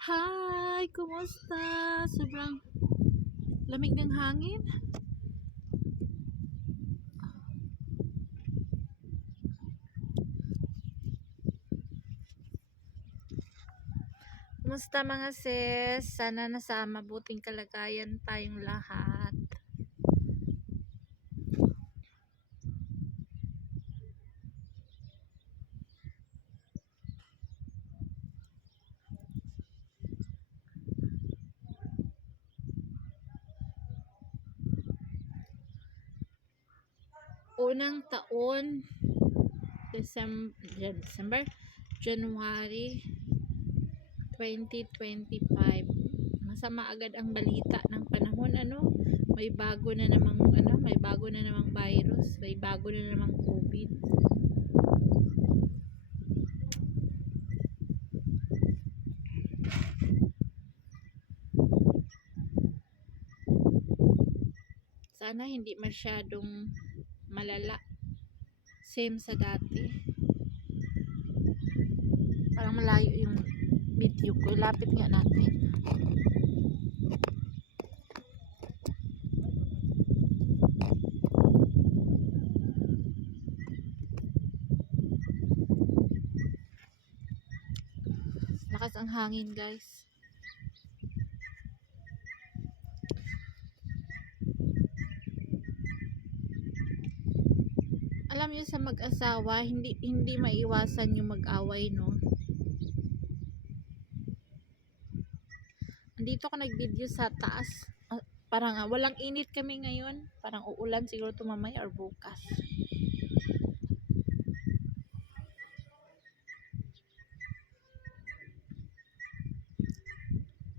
Hi! Kumusta? Sobrang lamig ng hangin. Kumusta mga sis? Sana nasa mabuting kalagayan tayong lahat. Unang taon, December, January 2025. Masama agad ang balita ng panahon, may bago na namang virus, may bago na namang COVID. Sana hindi masyadong malala. Same sa dati. Parang malayo yung video ko. Lapit nga natin. Lakas ang hangin, guys. Alam niyo sa mag-asawa, hindi maiwasan yung mag-away, no? Andito ako nag-video sa taas. Parang walang init kami ngayon. Parang uulan siguro to mamaya or bukas.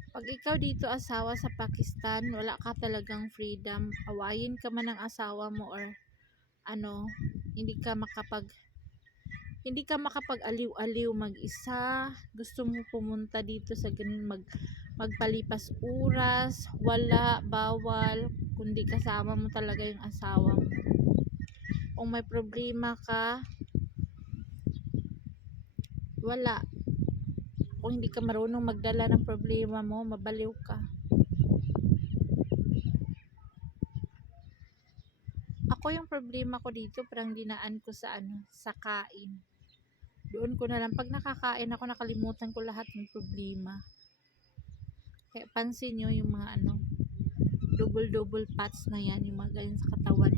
Pag ikaw dito asawa sa Pakistan, wala ka talagang freedom. Awayin ka man ng asawa mo or hindi ka makapag-aliw-aliw mag-isa. Gusto mo pumunta dito sa ganun magpalipas oras, wala, bawal, kundi kasama mo talaga yung asawa mo. Kung may problema ka, wala. Kung hindi ka marunong magdala ng problema mo, mabaliw ka. Ako yung problema ko dito, parang dinaan ko sa kain. Doon ko na lang, pag nakakain ako, nakalimutan ko lahat ng problema. Kaya pansin nyo yung mga double pats na yan, yung mga ganyan sa katawan.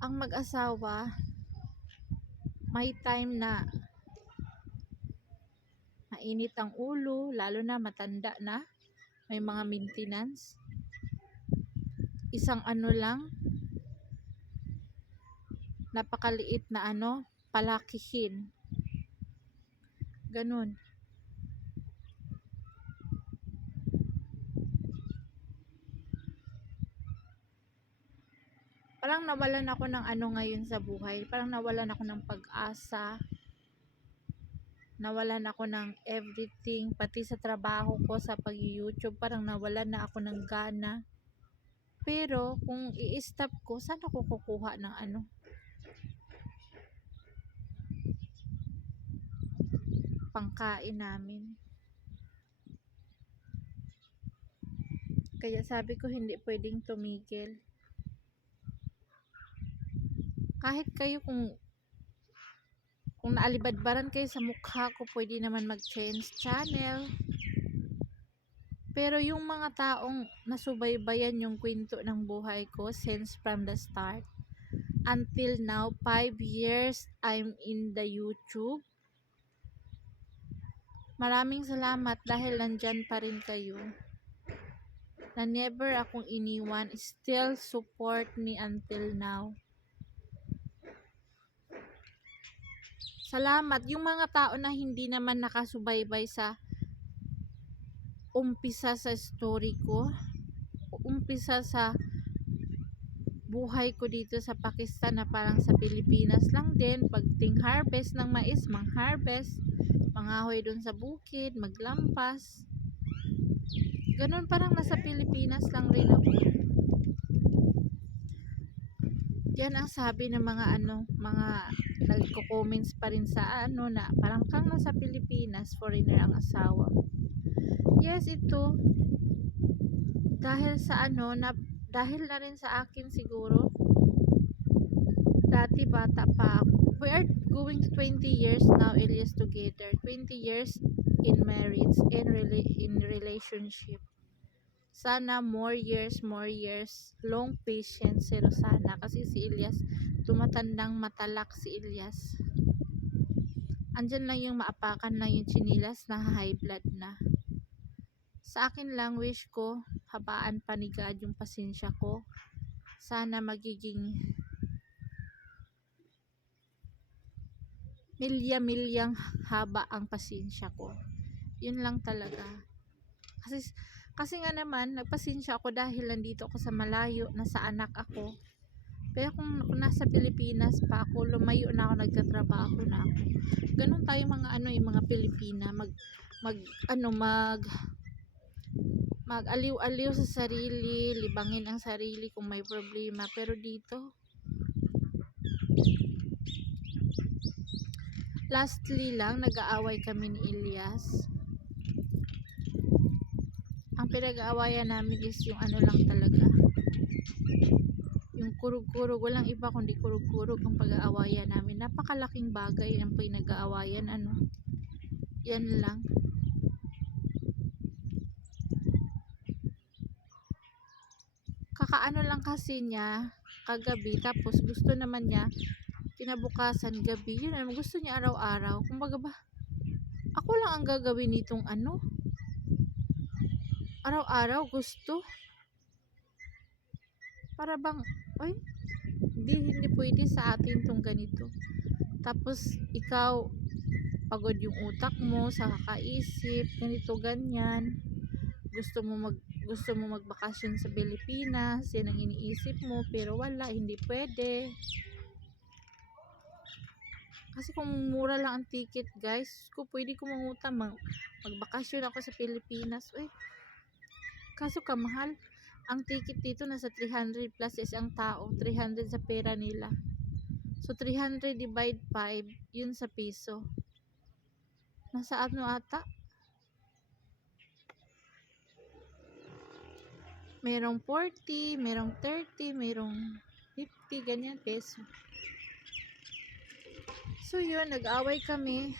Ang mag-asawa, may time na mainit ang ulo, lalo na matanda na, may mga maintenance. Isang lang, napakaliit na palakihin. Ganun. Parang nawalan ako ng ngayon sa buhay. Parang nawalan ako ng pag-asa. Nawalan ako ng everything. Pati sa trabaho ko, sa pag-YouTube, parang nawalan na ako ng gana. Pero kung i-stop ko, saan ako kukuha ng pangkain namin? Kaya sabi ko hindi pwedeng tumigil. Kahit kayo kung naalibadbaran kayo sa mukha ko, pwede naman mag-change channel. Pero yung mga taong nasubaybayan yung kwento ng buhay ko since from the start until now, 5 years I'm in the YouTube. Maraming salamat dahil nandyan pa rin kayo. Na never akong iniwan, still support me until now. Salamat yung mga tao na hindi naman nakasubaybay sa umpisa sa story ko, umpisa sa buhay ko dito sa Pakistan na parang sa Pilipinas lang din, pagting harvest ng mais, mang-harvest, mangahoy doon sa bukid, maglampas. Ganun, parang nasa Pilipinas lang rin ako. Yan ang sabi ng mga mga nagko-comments pa rin sa na parang kang nasa Pilipinas, foreigner ang asawa. Yes, ito dahil sa dahil na rin sa akin siguro. Dati bata pa ako. We are going to 20 years now, Elias, together. 20 years in marriage, in relationship. Sana more years, long patience, pero sana kasi si Elias, tumatandang matalak si Elias. Andyan lang yung maapakan lang yung chinilas na high blood na. Sa akin lang, wish ko, habaan pa ni God yung pasensya ko. Sana magiging milya-milyang haba ang pasensya ko. Yun lang talaga. Kasi nga naman, nagpasensya ako dahil nandito ako sa malayo, nasa anak ako. Pero kung nasa Pilipinas pa ako, lumayo na ako, nagtatrabaho na ako. Ganun tayo mga mga Pilipina, mag-aliw-aliw sa sarili, libangin ang sarili kung may problema. Pero dito, lastly lang, nag-aaway kami ni Elias. Ang pinag-aawayan namin is yung lang talaga, yung kurug-kurug, walang iba kundi kurug-kurug ang pag-aawayan namin. Napakalaking bagay ang pinag-aawayan, yan lang. Kakaano lang kasi niya kagabi, tapos gusto naman niya kinabukasan gabi. Yun naman, gusto niya araw-araw. Kumbaga ba, ako lang ang gagawin nitong araw-araw gusto. Para bang, hindi pwede sa atin tong ganito. Tapos ikaw, pagod yung utak mo sa kakaisip, ganito ganyan. Gusto mo magbakasyon sa Pilipinas, yan ang iniisip mo, pero wala, hindi pwede. Kasi kung mura lang ang ticket, guys, pwede ko mangutang, magbakasyon ako sa Pilipinas. Kaso kamahal. Ang ticket dito nasa 300 plus is ang tao, 300 sa pera nila. So 300 divide 5, yun sa piso. Nasa ata? Merong 40, merong 30, merong 50, ganyan peso. So yun, nag-away kami.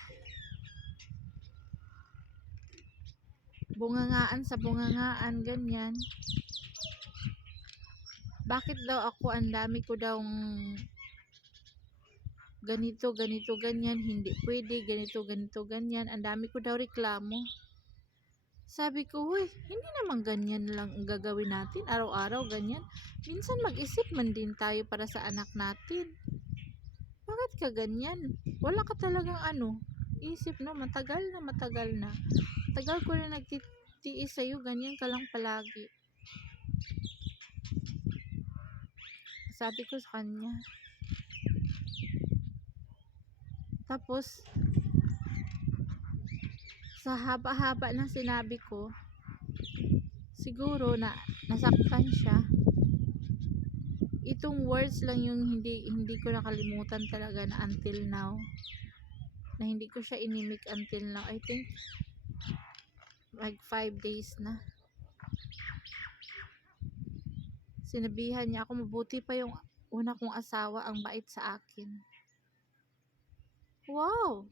Bungangaan sa bungangaan, ganyan. Bakit daw ako, ang dami ko daw ganito, ganyan, hindi pwede, ganito, ganyan. Ang dami ko daw reklamo. Sabi ko, hindi naman ganyan lang ang gagawin natin, araw-araw ganyan. Minsan mag-isip man din tayo para sa anak natin. Bakit ka ganyan? Wala ka talagang isip, no? Matagal na. Tagal ko na nagtitiis sa'yo, ganyan ka lang palagi. Sabi ko sa kanya. Tapos, sa haba-haba na sinabi ko, siguro na nasaktan siya. Itong words lang yung hindi ko nakalimutan talaga na until now. Na hindi ko siya inimik until now. I think like 5 days na. Sinabihan niya ako, mabuti pa yung una kong asawa, ang bait sa akin. Wow!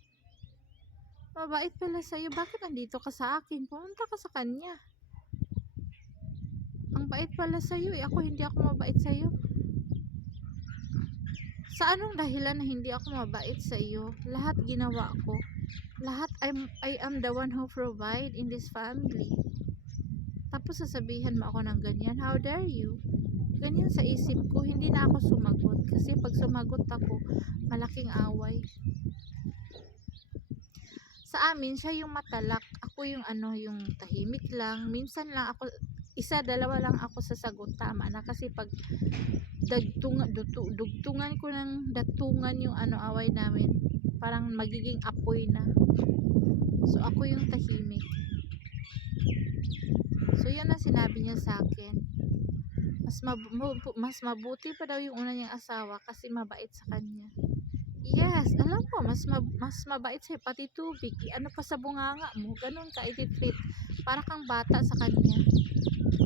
Mabait pala sa'yo. Bakit nandito ka sa akin? Pumunta ka sa kanya. Ang bait pala sa'yo. Ako, hindi ako mabait sa'yo. Sa anong dahilan na hindi ako mabait sa iyo? Lahat ginawa ko. Lahat, I am the one who provide in this family. Tapos sasabihan mo ako ng ganyan. How dare you? Ganyan sa isip ko, hindi na ako sumagot. Kasi pag sumagot ako, malaking away. Sa amin, siya yung matalak. Ako yung yung tahimik lang. Minsan lang ako, dalawa lang ako sasagot. Tama na. Kasi pag dugtungan ko ng datungan yung away namin, parang magiging apoy na. So ako yung tahimik. So yan ang sinabi niya sa akin. Mas mas mabuti pa daw yung una niyang asawa kasi mabait sa kanya. Yes, alam ko mas mabait sa'yo pati tubig, ano pa sa bunganga mo, gano'n ka i-treat, para kang bata sa kanya.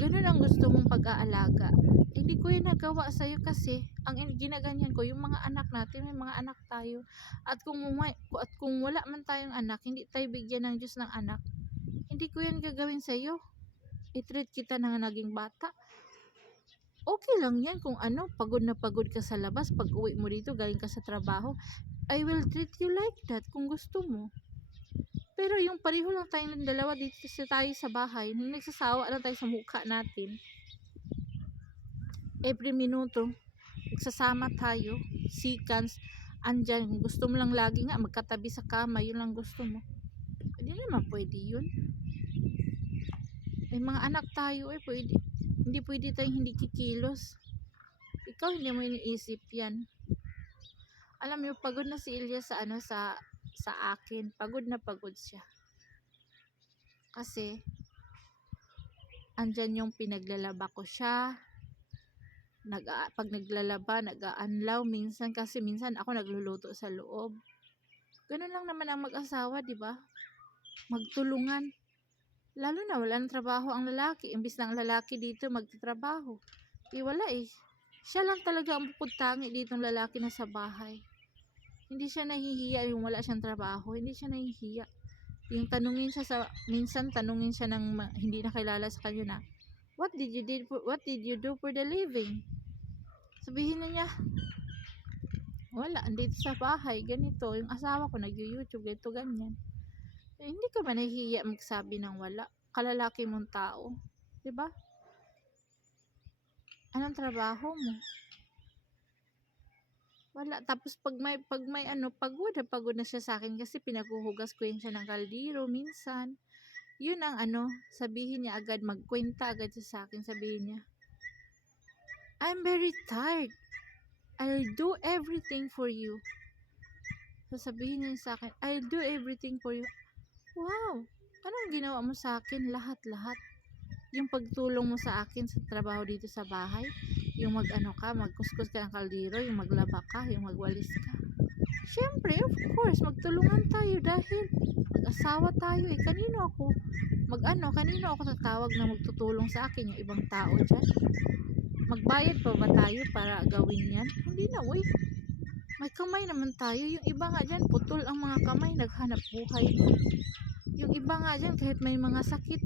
Gano'n ang gusto mong pag-aalaga. Hindi ko 'yan nagawa sa'yo kasi ang ginaganyan ko yung mga anak natin, may mga anak tayo. At kung wala man tayong anak, hindi tayo bigyan ng Diyos ng anak, hindi ko 'yan gagawin sa'yo. I-treat kita na naging bata. Okay lang 'yan kung pagod na pagod ka sa labas, pag-uwi mo dito galing ka sa trabaho, I will treat you like that kung gusto mo. Pero yung pareho lang tayong dalawa dito tayo sa bahay, nagsasawa lang tayo sa mukha natin. Every minuto, nagsasama tayo, seconds, andyan, gusto mo lang lagi nga magkatabi sa kama, yun lang gusto mo. Hindi naman pwede yun. May mga anak tayo hindi pwede tayong hindi kikilos. Ikaw hindi mo iniisip yan. Alam mo, pagod na si Elias sa akin. Pagod na pagod siya. Kasi, andyan yung pinaglalaba ko siya. Pag naglalaba, nag-aanlaw minsan. Kasi minsan ako nagluluto sa loob. Ganun lang naman ang mag-asawa, di ba? Magtulungan. Lalo na wala ng trabaho ang lalaki. Imbis na ang lalaki dito magtatrabaho. Wala eh. Siya lang talaga ang bukod-tangi ditong lalaki na sa bahay. Hindi siya nahihiya yung wala siyang trabaho. Hindi siya nahihiya. Yung minsan tanungin siya ng hindi nakilala sa kanya na, What did you do for the living? Sabihin na niya, wala, andito sa bahay, ganito. Yung asawa ko nag-YouTube, ganito, ganyan. Hindi ka ba nahihiya magsabi ng wala? Kalalaki mong tao. Diba? Anong trabaho mo? Wala. Tapos pag may pagod na siya sa akin kasi pinaguhugas ko yun siya ng kaldero minsan. Yun ang sabihin niya agad, magkwenta agad siya sa akin, sabihin niya, I'm very tired. I'll do everything for you. Sasabihin niya sa akin, I'll do everything for you. Wow! Anong ginawa mo sa akin? Lahat-lahat. Yung pagtulong mo sa akin sa trabaho dito sa bahay, yung magkuskus ka ng kaldero, yung maglaba ka, yung magwalis ka. Siyempre, of course, magtulungan tayo dahil mag-asawa tayo eh. Kanino ako tatawag na magtutulong sa akin, yung ibang tao dyan? Magbayad pa ba tayo para gawin yan? Hindi na, uy. May kamay naman tayo. Yung iba nga dyan, putol ang mga kamay, naghanap buhay. Yung iba nga dyan, kahit may mga sakit,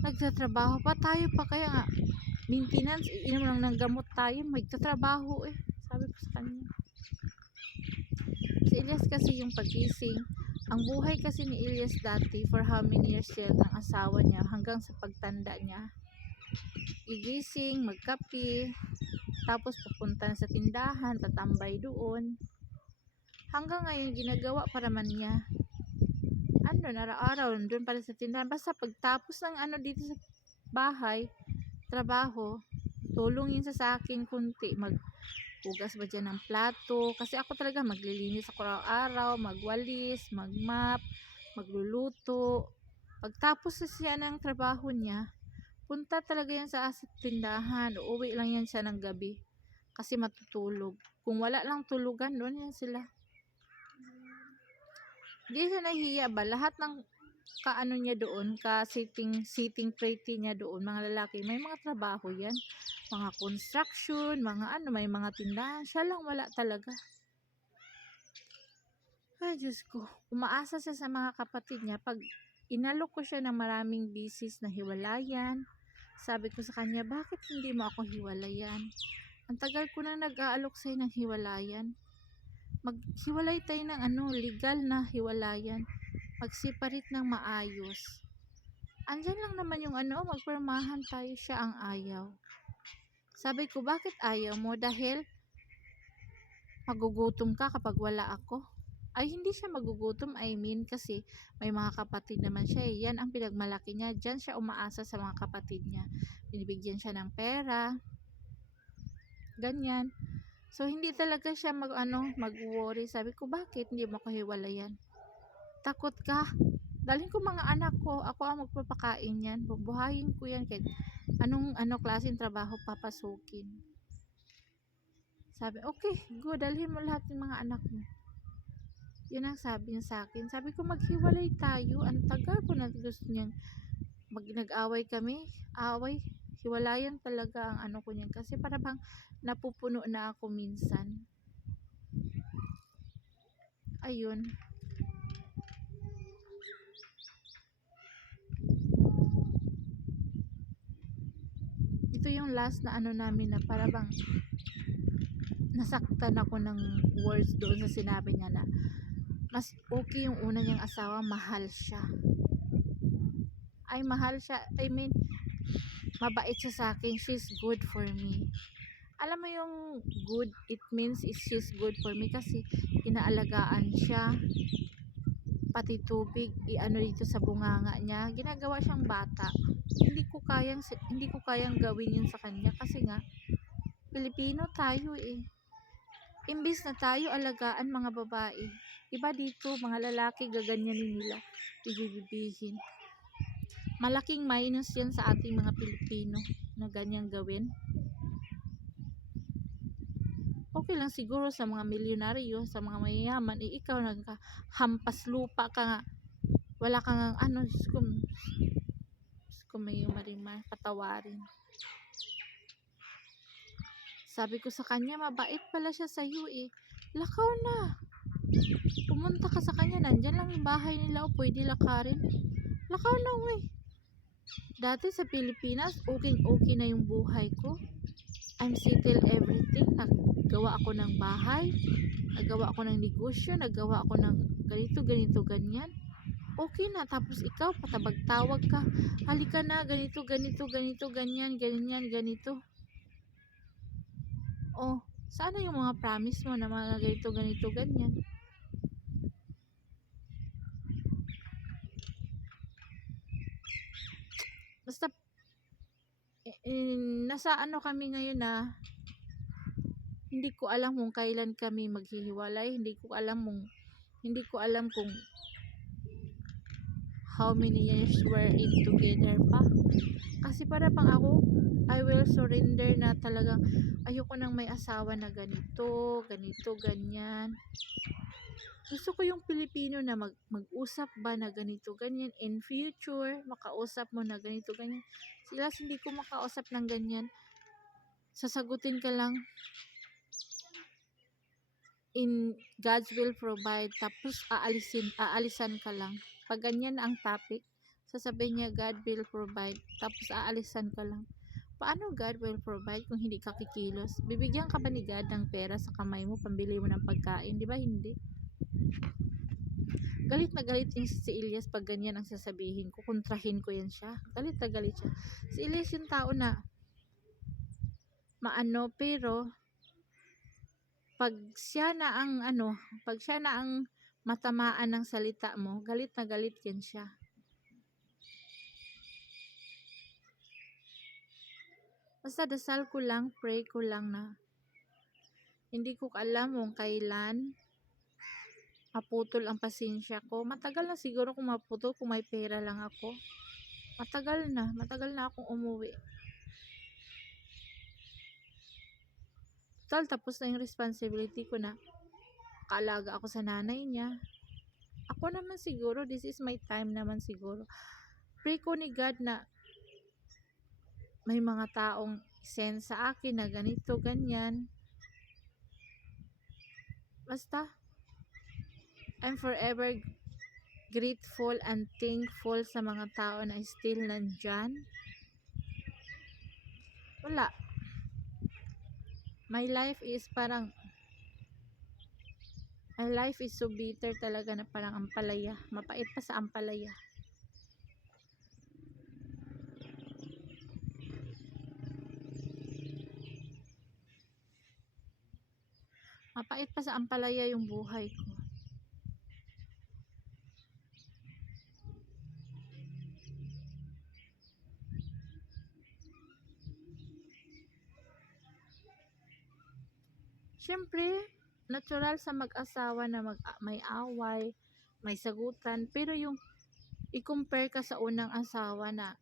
nagtatrabaho pa tayo pa, kaya nga maintenance, inom lang ng gamot tayo, magtatrabaho eh. Sabi ko sa kanya. Si Elias kasi yung pagising, ang buhay kasi ni Elias dati, for how many years yan ng asawa niya, hanggang sa pagtanda niya, igising, magkape, tapos pupunta sa tindahan, tatambay doon. Hanggang ngayon, ginagawa pa naman niya. Araw-araw, doon pala sa tindahan. Basta pagtapos ng dito sa bahay, trabaho, tulungin sa akin kunti, maghugas ba dyan ng plato, kasi ako talaga maglilinis ako araw-araw, magwalis, magmap, magluluto. Pagtapos siya ng trabaho niya, punta talaga yan sa tindahan, uuwi lang yan siya ng gabi, kasi matutulog. Kung wala lang tulugan, doon yan sila. Hindi siya nahihiya ba? Lahat ng niya doon, sitting pretty niya doon, mga lalaki, may mga trabaho yan. Mga construction, may mga tindahan. Siya lang wala talaga. Ay, Diyos ko. Umaasa siya sa mga kapatid niya. Pag inalok ko siya ng maraming bisis na hiwalayan, sabi ko sa kanya, bakit hindi mo ako hiwalayan? Ang tagal ko na nag-aalok sa'yo ng hiwalayan. Maghiwalay tayo ng legal na hiwalayan. Mag-separate ng maayos. Andyan lang naman yung magpirmahan tayo, siya ang ayaw. Sabi ko, bakit ayaw mo? Dahil magugutom ka kapag wala ako? Ay, hindi siya magugutom, kasi may mga kapatid naman siya. Yan ang pinagmalaki niya. Diyan siya umaasa sa mga kapatid niya. Binibigyan siya ng pera. Ganyan. So, hindi talaga siya mag-worry. Sabi ko, bakit hindi mo ako hiwalayan? Takot ka? Dalhin ko mga anak ko. Ako ang magpapakain yan. Bubuhayin ko yan. Kahit anong klaseng trabaho papasukin. Sabi, okay, go, dalhin mo lahat ng mga anak mo. Yun ang sabi niya sa akin. Sabi ko, maghiwalay tayo. Ang tagal ko na gusto niyang nag-away kami. Hiwalayan talaga ang ko niyan. Kasi para bang napupuno na ako minsan. Ayun. Ito yung last na namin na para bang nasaktan ako ng words doon sa sinabi niya na mas okay yung una niyang asawa, mahal siya. Mahal siya. I mean, mabait siya sa akin. She's good for me. Alam mo yung good, it means is she's good for me kasi inaalagaan siya. Pati tubig, dito sa bunganga niya. Ginagawa siyang bata. Hindi ko kayang gawin yun sa kanya kasi nga Pilipino tayo eh. Imbis na tayo alagaan mga babae, iba dito mga lalaki gaganyanin nila, ibibibihin. Malaking minus yan sa ating mga Pilipino na ganyang gawin. Okay lang siguro sa mga milyonaryo, sa mga mayayaman, ikaw naghampas lupa ka nga, wala kang may marimar, patawarin. Sabi ko sa kanya, mabait pala siya sa iyo eh. Lakaw na. Pumunta ka sa kanya, nandyan lang yung bahay nila o pwede lakarin. Lakaw na uy. Dati sa Pilipinas, okay na yung buhay ko. I'm settled everything. Naggawa ako ng bahay, naggawa ako ng negosyo, naggawa ako ng ganito, ganyan. Okay na, tapos ikaw, patabag-tawag ka. Halika na, ganito, ganyan, ganito. Oh, sana yung mga promise mo na mga ganito, ganyan. Basta, nasa kami ngayon na, hindi ko alam kung kailan kami maghihiwalay. Hindi ko alam kung how many years we're in together pa. Kasi para pang ako, I will surrender na talagang ayoko nang may asawa na ganito, ganyan. Gusto ko yung Pilipino na mag-usap ba na ganito, ganyan. In future, makausap mo na ganito, ganyan. Sila hindi ko makausap ng ganyan. Sasagutin ka lang, in God's will provide, tapos aalisan ka lang. Pag ganyan ang topic, sasabihin niya God will provide, tapos aalisan ka lang. Paano God will provide kung hindi ka kikilos? Bibigyan ka ba ni God ng pera sa kamay mo, pambili mo ng pagkain? Di ba hindi? Galit na galit yung si Elias pag ganyan ang sasabihin ko, kontrahin ko yan siya. Galit na galit siya. Si Elias yung tao na pero pag siya na ang matamaan ng salita mo, galit na galit yan siya. Basta dasal ko lang, pray ko lang na hindi ko alam kung kailan maputol ang pasensya ko. Matagal na siguro kung maputol kung may pera lang ako. Matagal na akong umuwi. Tapos na yung responsibility ko na kaalaga ako sa nanay niya. Ako naman siguro, this is my time naman siguro. Pray ko ni God na may mga taong send sa akin na ganito, ganyan. Basta, I'm forever grateful and thankful sa mga tao na still nandyan. Wala. My life is so bitter talaga na parang ampalaya. Mapait pa sa ampalaya. Mapait pa sa ampalaya yung buhay ko. Siyempre, natural sa mag-asawa na may away, may sagutan, pero yung i-compare ka sa unang asawa na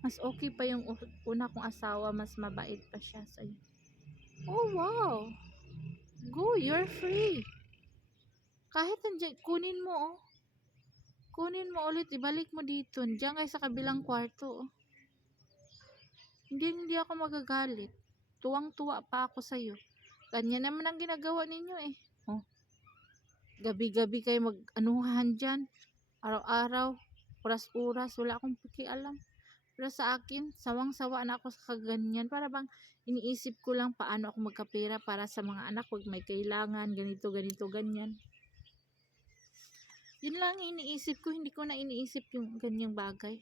Mas okay pa yung una kong asawa, mas mabait pa siya sa'yo. Oh, wow. Go, you're free. Kahit nandiyan, kunin mo, oh. Kunin mo ulit, ibalik mo dito. Diyan kayo sa kabilang kwarto, oh. Hindi ako magagalit. Tuwang-tuwa pa ako sa'yo. Ganyan naman ang ginagawa ninyo, eh. Oh. Gabi-gabi kayo mag-anuhan dyan. Araw-araw, oras-oras, wala akong pakialam. Pero sa akin, sawang-sawa na ako sa kaganyan. Para bang iniisip ko lang paano ako magkapera para sa mga anak ko, may kailangan, ganito, ganito, ganyan. Yun lang iniisip ko, hindi ko na iniisip yung ganyang bagay.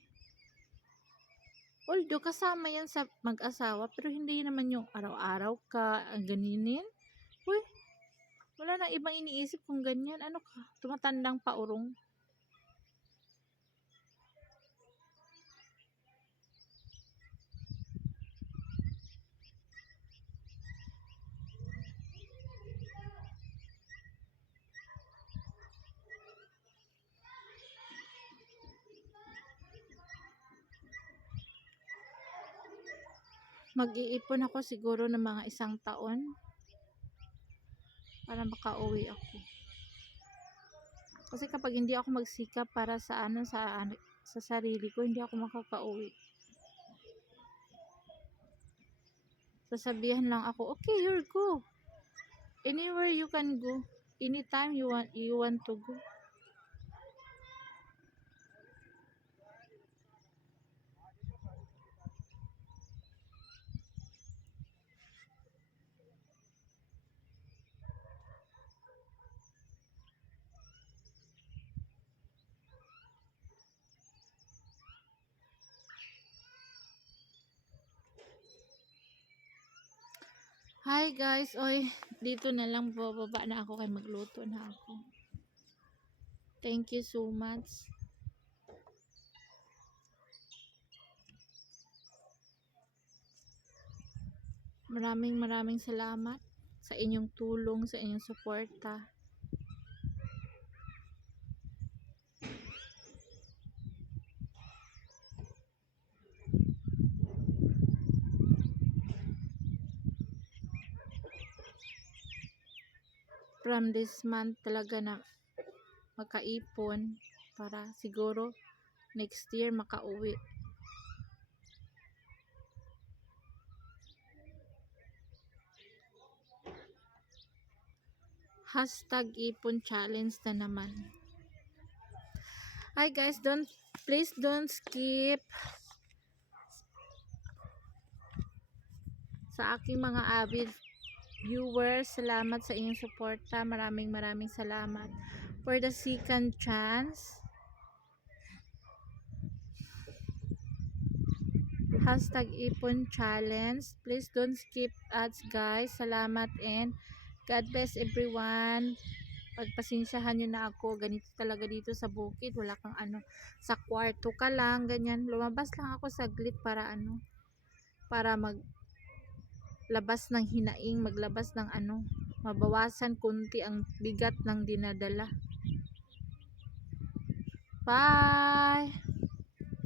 Although kasama yan sa mag-asawa, pero hindi naman yung araw-araw ka ang ganinin. Uy, wala na ibang iniisip kung ganyan. Ano ka? Tumatandang paurong. Mag-iipon ako siguro ng mga 1 taon para makauwi ako. Kasi kapag hindi ako magsikap para sa sa sarili ko, hindi ako makakauwi. Sasabihan lang ako, okay, you go. Anywhere you can go. Anytime you want to go. Hi guys, oy, dito na lang bababa na ako kay magluto na ako. Thank you so much. Maraming salamat sa inyong tulong, sa inyong suporta. From this month talaga na makaipon para siguro next year makauwi. #ipon challenge na naman. Hi guys, please don't skip sa aking mga avid viewers. Salamat sa inyong suporta. Maraming salamat. For the second chance, #ipon challenge. Please don't skip ads guys. Salamat and God bless everyone. Pagpasensyahan nyo na ako, ganito talaga dito sa bukid, wala kang sa kwarto ka lang, ganyan, lumabas lang ako saglit para para maglabas ng hinaing, maglabas ng mabawasan kunti ang bigat ng dinadala. Bye!